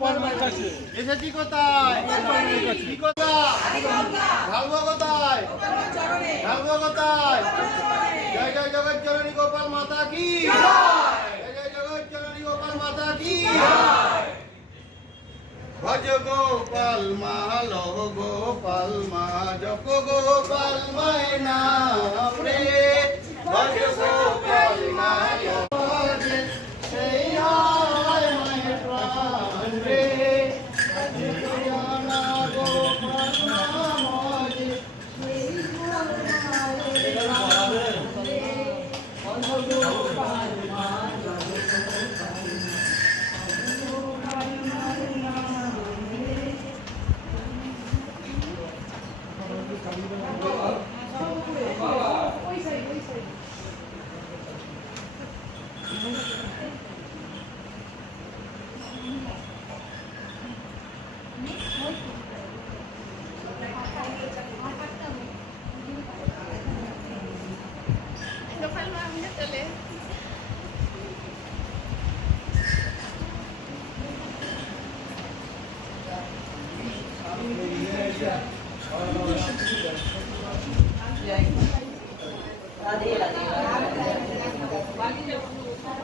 গোপাল মায়ের কাছে এসেছি কোথায়? কি কোথায়? ঢালবো কোথায়? ঢালবো কোথায়? জয় জয় জগৎ জননী গোপাল মাতা কি জয় জয় জগৎ জননী গোপাল মাতা কি ভজ গোপাল মা লহ গোপাল মা জপ গোপাল মায় নাম রে ভজ গোপাল মা সেই হয় মায়ের প্রাণ রে গোপাল নাম রাধে রাধে